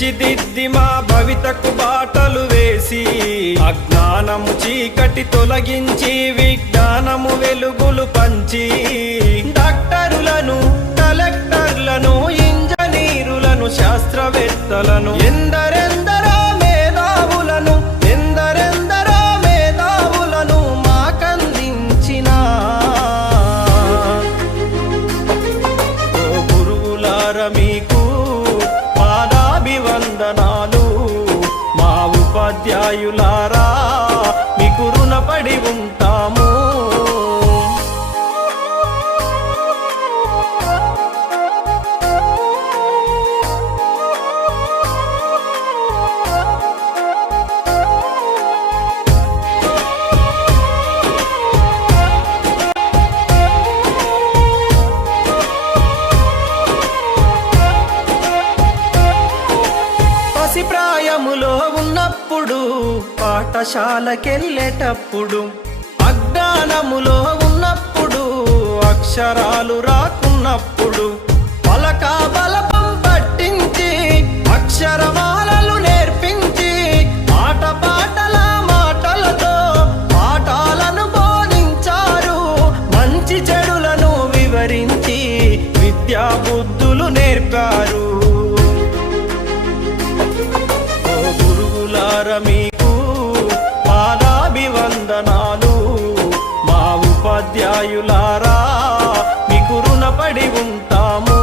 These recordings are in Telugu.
తీర్చిదిద్ది మా భవితకు బాటలు వేసి అజ్ఞానము చీకటి తొలగించి విజ్ఞానము వెలుగులు పంచి డాక్టరులను కలెక్టర్లను ఇంజనీరులను శాస్త్రవేత్తలను ఎందరెందరో మేధావులను మాకందించిన ఓ గురువులార మీకు పాదాభివందనాలు మా ఉపాధ్యాయులారా మీకు రుణపడి ఉంటాము. ప్రాయములో ఉన్నప్పుడు పాఠశాలకెళ్ళేటప్పుడు అజ్ఞానములో ఉన్నప్పుడు అక్షరాలు రాకున్నప్పుడు పలక బలపం పట్టించి అక్షరమాలలు నేర్పించి ఆటపాటల మాటలతో పాఠాలను బోధించారు. మంచి చెడులను వివరించి విద్యా బుద్ధులు నేర్పారు. మీకు పాదాభివందనాలు మా ఉపాధ్యాయులారా మీకు రుణపడి ఉంటాము.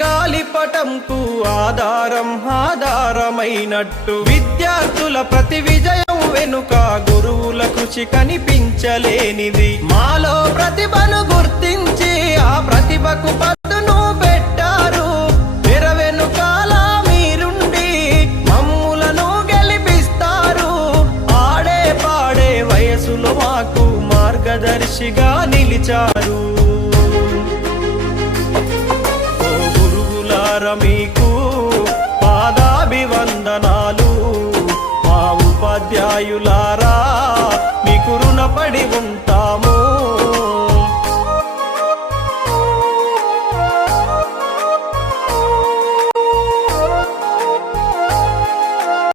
గాలిపటంకు ఆధారమైనట్టు విద్యార్థుల ప్రతి విజయం వెనుక గురువుల కృషి కనిపించలేనిది. మాలో ప్రతిభను గుర్తించి ఆ ప్రతిభకు పదును పెట్టారు. తెర వెనుకాల మీరుండి మమ్ములను గెలిపిస్తారు. ఆడే పాడే వయసులో మాకు మార్గదర్శిగా నిలిచారు. మీకు పాదాభివందనాలు మా ఉపాధ్యాయులారా మీకు రుణపడి